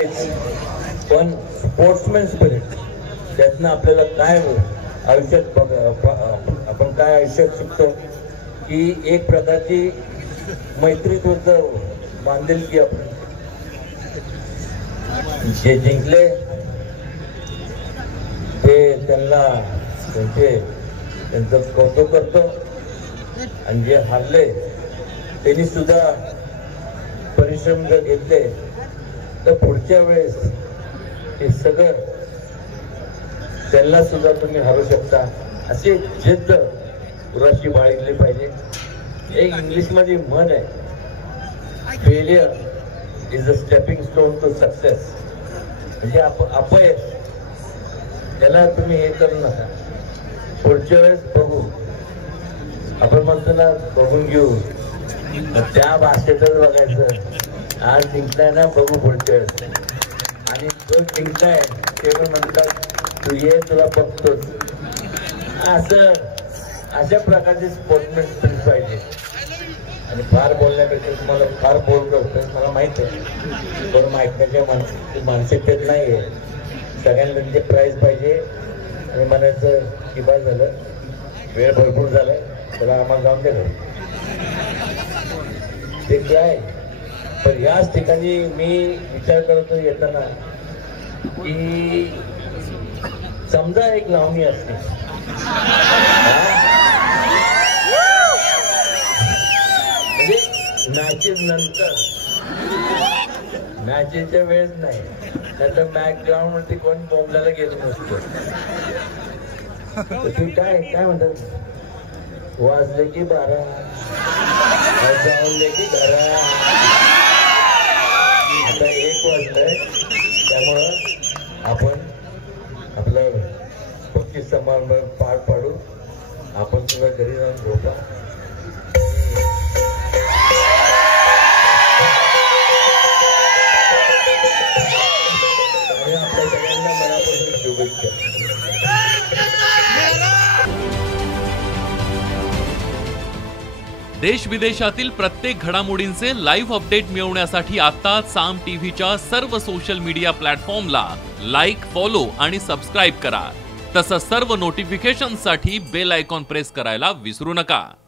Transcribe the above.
पण sportsman spirit त्यातनं आपल्याला काय आयुष्यात आपण काय आयुष्यात शिकतो की एक प्रकारची मैत्रीत्वाचं बांधिलकी आपण जे जिंकले ते त्यांचं कौतुक करतो आणि जे हारले त्यांनी सुद्धा परिश्रम जर घेतले तर पुढच्या वेळेस हे सगळं त्यांना सुद्धा तुम्ही हारू शकता असे जिद्द पुराशी बाळगली पाहिजे. एक इंग्लिशमध्ये म्हण आहे, failure is a stepping stone to success. म्हणजे अपयश त्याला तुम्ही हे करू नका, पुढच्या वेळेस बघू. आपण म्हणतो ना बघून घेऊ, त्या भाषेतच बघायचं. आज जिंकलाय ना, बघू पुढच्या वेळेस. आणि जो जिंकलाय ते पण म्हणतात तू ये, तुला बघतोच. अशा प्रकारचे स्पोर्ट्समॅन स्पिरिट पाहिजे. आणि फार बोलण्यापेक्षा तुम्हाला फार बोल करतोय मला माहित आहे, पण ऐकण्याच्या मानसिकतेत नाही आहे. सगळ्यांना त्यांचे प्राईज पाहिजे आणि म्हणायचं की बस झालं, वेळ भरपूर झालाय, त्याला आम्हाला जाऊन दे घरी. ते काय. पण याच ठिकाणी मी विचार करतो येताना की समजा एक लावणी असते, म्हणजे मॅचेस नंतर, मॅचेसच्या वेळेस नाही, नाहीतर मॅच ग्राउंड वरती कोण बोंबलायला गेलो नसतो. तुम्ही काय म्हणतात, वाजले की 12, जाऊन की घरा. आता 1 वाजलंय, त्यामुळं आपण आपलं बक्षीस समारंभ पार पाडू. आपण सुद्धा घरी जाऊन झोपा. आणि आपल्या सगळ्यांना मनापासून शुभेच्छा. देश विदेशातील प्रत्येक घडामोडींचे लाईव्ह अपडेट मिळवण्यासाठी आता साम टीव्हीच्या सर्व सोशल मीडिया प्लॅटफॉर्मला लाईक, फॉलो आणि सबस्क्राईब करा. तसंच सर्व नोटिफिकेशनसाठी बेल आयकॉन प्रेस करायला विसरू नका.